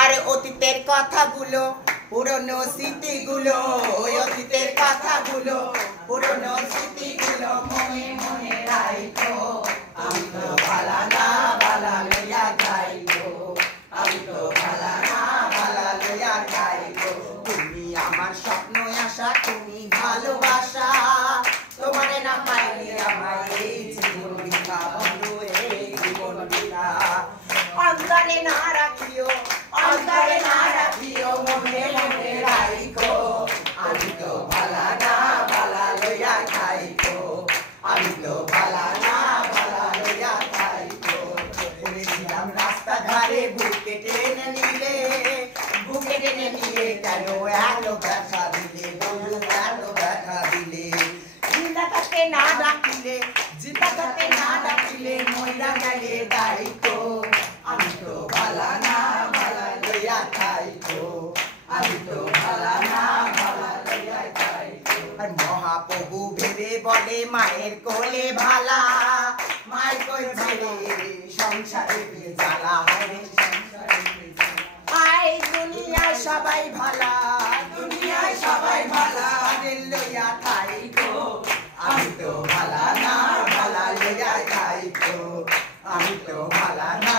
আর অতীতের কথাগুলো পুরনো স্মৃতিগুলো অতীতের কথাগুলো পুরনো স্মৃতিগুলো মনে মনে রাখো আমি তো ভালা না ভালা লইয়া যাইবো আমি তো ভালা না ভালা লইয়া যাইবো তুমি আমার স্বপ্ন আশা তুমি ভালোবাসা তোমারে না পাইলে আমার এই জীবন বৃথা বন্ধু এই জীবন বৃথা অন্তরে না রাখিও অন্তরে না রাখিও মনে মনে রাখো আমি তো ভালা না ভালা লইয়া খাইকো আমি তো ভালা না ভালা লইয়া খাইকো বলেছিলাম রাস্তা ধারে বুকে টেনে নিলে কেন এলো দেখা দিলে বন্ধু এলো দেখা দিলে জিন্দা থাকতে না ডাকিলে জিন্দা থাকতে না ডাকিলে মইরা গেলে দাইকো আমি তো ভালা না ভালা লইয়া খাইকো আমি তো ভালা না ভালা লইয়া খাইকো আর মহাপ্রভু ভেবে বলে মায়ের কোলে ভালা মায়ের কোলে ছেড়ে সংসারে জ্বালা হয় সংসারে আই দুনিয়ায় সবাই ভালা দুনিয়ায় সবাই ভালা লইয়া খাইকো আমি তো ভালা না ভালা লইয়া খাইকো আমি তো ভালা না